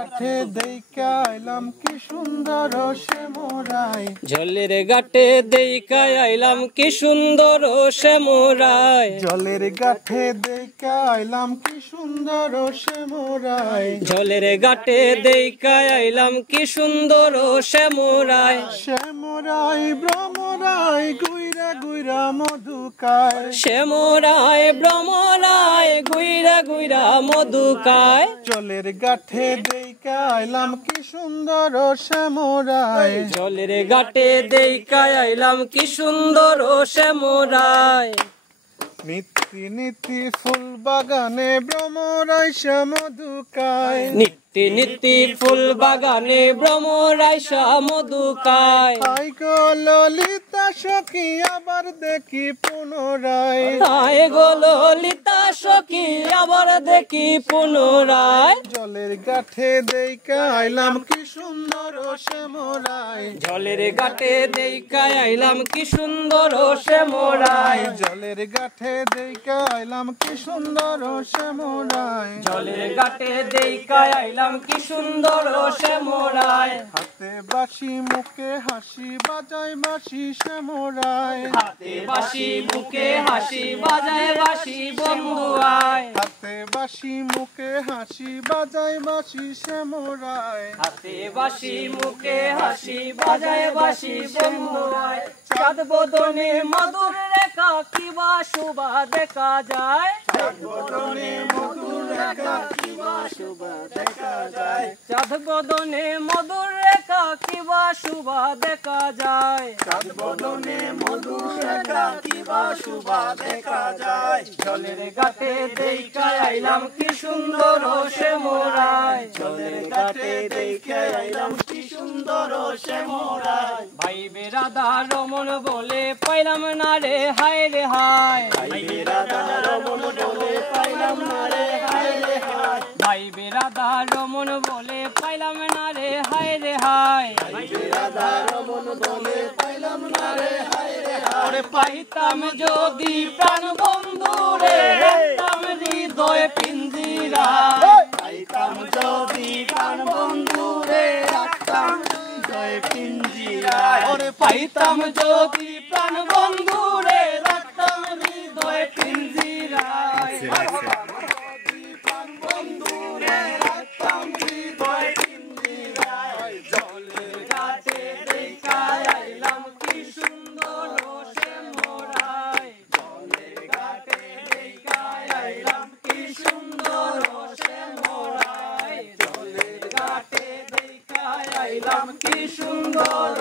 ঘাটে দেইকা আইলাম কি সুন্দর শ্যামরাই, জলের ঘাটে দেইকা আইলাম কি সুন্দর শ্যামরাই, জলের ঘাটে দেইকা আইলাম কি সুন্দর শ্যামরাই, জলের ঘাটে দেইকা আইলাম কি সুন্দর শ্যামরাই, শ্যামরাই ভ্রমরাই গুইরা গুইরা মধুকায়, শ্যামরাই ভ্রমরাই গুইরা গুইরা মধুকায়, জলের ঘাটে দেইকা আইলাম কি সুন্দর শ্যামরাই, জলের ঘাটে দেইকা আইলাম কি সুন্দর শ্যামরাই, নীতি নীতি ফুল বাগানে ভ্রমরাই শ্যামধুকায়, নিত্যি নিত্যি ফুল বাগানে ভ্রমরাই মধুকায়, আই গো ললিতা সখী আবার দেখি পুনরায়, আয় গো ললিতা সখী আবার দেখি পুনরায়, জলের ঘাটে দেইকা আইলাম কি সুন্দর শ্যামরাই, জলের ঘাটে দেইকা আইলাম কি সুন্দর শ্যামরাই, জলের ঘাটে দেইকা আইলাম কি সুন্দর শ্যামরাই, জলের ঘাটে দেইকা আইলাম কি সুন্দর শ্যামরাই, হাতে বাঁশি মুখে হাসি বাজাই বাঁশি শ্যামরাই, হাতে বাঁশি বুকে হাসি বাজায় বাঁশি বন্ধু আয়, হাতে বাঁশি মুখে হাসি বাজাই বাঁশি শ্যামরাই, হাতে বাঁশি মুখে হাসি বাজায় বাঁশি বন্ধু আয়, চাঁদ বদনে মধুর রেখা কিবা শোভা দেখা যায়, চাঁদ বদনে মধুর রেখা কিবা শোভা দেখা যায়, চাঁদ বদনে মধুর রেখা কিবা শোভা দেখা যায়, চাঁদ বদনে মধুর রেখা কিবা শোভা দেখা যায়, জলের ঘাটে দেইকা আইলাম কি সুন্দর শ্যামরাই, জলের ঘাটে দেইখা আইলাম কি সুন্দর শ্যামরাই, ভাই বেরাদা রমন বলে পাইলাম না রে হায় রে হায়, ভাই রাধা রমন বলে পাইলাম না রে হায় রে হায়, ভাই বেরাদা রমন বলে পাইলাম না রে হায় রে হায়, ভাই রাধা রমন বলে পাইলাম না রে হায় রে হায়, ওরে পাইতাম যদি প্রাণ বন্ধু রে রাখতাম হৃদয় পিঞ্জিরা, পাইতাম যদি প্রাণ বন্ধু রে রাখতাম হৃদয় পিঞ্জিরায়, ওরে পাইতাম যদি প্রাণ বন্ধু রে রাখতাম হৃদয় পিঞ্জিরায়, প্রাণ বন্ধু রে রাখতাম হৃদয় পিঞ্জিরায়, জলের ঘাটে দেইকা আইলাম কি সুন্দর শ্যামরাই, জলের ঘাটে দেইকা আইলাম কি সুন্দর শ্যামরাই, জলের ঘাটে দেইকা আইলাম কি সুন্দর